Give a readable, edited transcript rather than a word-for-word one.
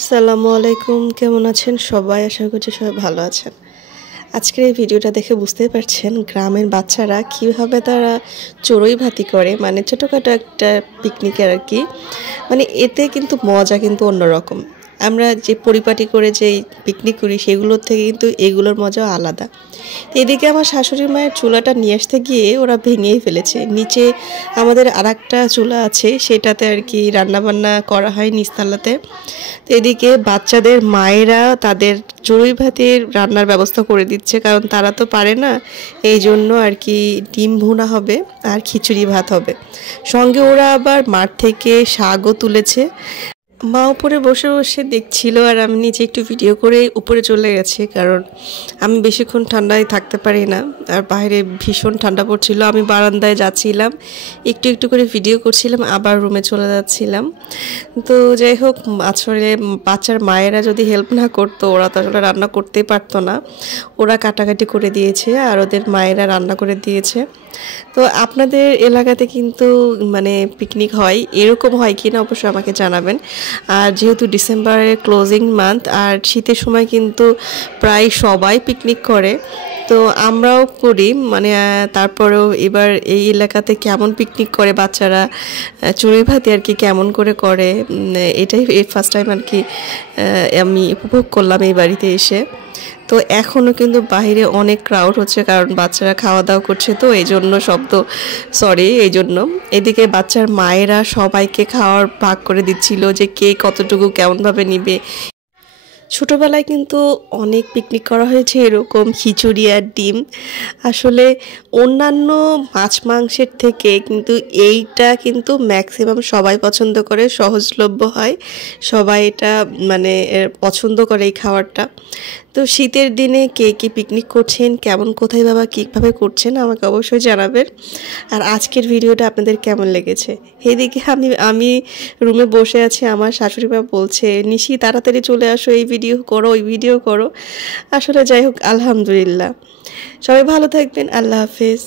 আসসালামু আলাইকুম, কেমন আছেন সবাই? আশা করছি সবাই ভালো আছেন। আজকের এই ভিডিওটা দেখে বুঝতেই পারছেন গ্রামের বাচ্চারা কীভাবে তারা চড়ুই ভাতি করে, মানে ছোটোখাটো একটা পিকনিকের আর কি। মানে এতে কিন্তু মজা কিন্তু অন্যরকম। আমরা যে পরিপাটি করে যেই পিকনিক করি সেগুলোর থেকে কিন্তু এগুলোর মজাও আলাদা। এদিকে আমার শাশুড়ি মায়ের চুলাটা নিয়ে আসতে গিয়ে ওরা ভেঙেই ফেলেছে। নিচে আমাদের আরেকটা চুলা আছে, সেটাতে আর কি রান্নাবান্না করা হয় নিচতলাতে। তো এদিকে বাচ্চাদের মায়েরা তাদের চড়ুই ভাতির রান্নার ব্যবস্থা করে দিচ্ছে, কারণ তারা তো পারে না। এই জন্য আর কি ডিম ভুনা হবে আর খিচুড়ি ভাত হবে। সঙ্গে ওরা আবার মাঠ থেকে শাকও তুলেছে। মা উপরে বসে বসে দেখছিল আর আমি নিচে একটু ভিডিও করে উপরে চলে গেছি, কারণ আমি বেশিক্ষণ ঠান্ডায় থাকতে পারি না। আর বাইরে ভীষণ ঠান্ডা পড়ছিল। আমি বারান্দায় যাচ্ছিলাম, একটু একটু করে ভিডিও করছিলাম, আবার রুমে চলে যাচ্ছিলাম। তো যাই হোক, আসলে বাচ্চার মায়েরা যদি হেল্প না করতো ওরা তো আসলে রান্না করতেই পারতো না। ওরা কাটাকাটি করে দিয়েছে আর ওদের মায়েরা রান্না করে দিয়েছে। তো আপনাদের এলাকাতে কিন্তু মানে পিকনিক হয়, এরকম হয় কি না অবশ্যই আমাকে জানাবেন। আর যেহেতু ডিসেম্বরের ক্লোজিং মান্থ আর শীতের সময় কিন্তু প্রায় সবাই পিকনিক করে, তো আমরাও করি। মানে তারপরেও এবার এই এলাকাতে কেমন পিকনিক করে বাচ্চারা, চড়ুই ভাতি আর কি কেমন করে করে, এটাই ফার্স্ট টাইম আর কি আমি উপভোগ করলাম এই বাড়িতে এসে। তো এখনও কিন্তু বাইরে অনেক ক্রাউড হচ্ছে, কারণ বাচ্চারা খাওয়া দাওয়া করছে, তো এই জন্য এই জন্য এদিকে বাচ্চার মায়েরা সবাইকে খাওয়ার ভাগ করে দিচ্ছিল যে কে কতটুকু কেমনভাবে নিবে। ছোটোবেলায় কিন্তু অনেক পিকনিক করা হয়েছে এরকম খিচুড়ি আর ডিম। আসলে অন্যান্য মাছ মাংসের থেকে কিন্তু এইটা কিন্তু ম্যাক্সিমাম সবাই পছন্দ করে, সহজলভ্য হয়, সবাই এটা মানে পছন্দ করে এই খাবারটা। তো শীতের দিনে কে কী পিকনিক করছেন, কেমন কোথায় বাবা কীভাবে করছেন আমাকে অবশ্যই জানাবেন। আর আজকের ভিডিওটা আপনাদের কেমন লেগেছে? এদিকে আমি রুমে বসে আছি, আমার শাশুড়ি মা বলছে নিশি তাড়াতাড়ি চলে আসো, এই ভিডিও করো ওই ভিডিও করো। আসলে যাই হোক, আলহামদুলিল্লাহ, সবাই ভালো থাকবেন। আল্লাহ হাফেজ।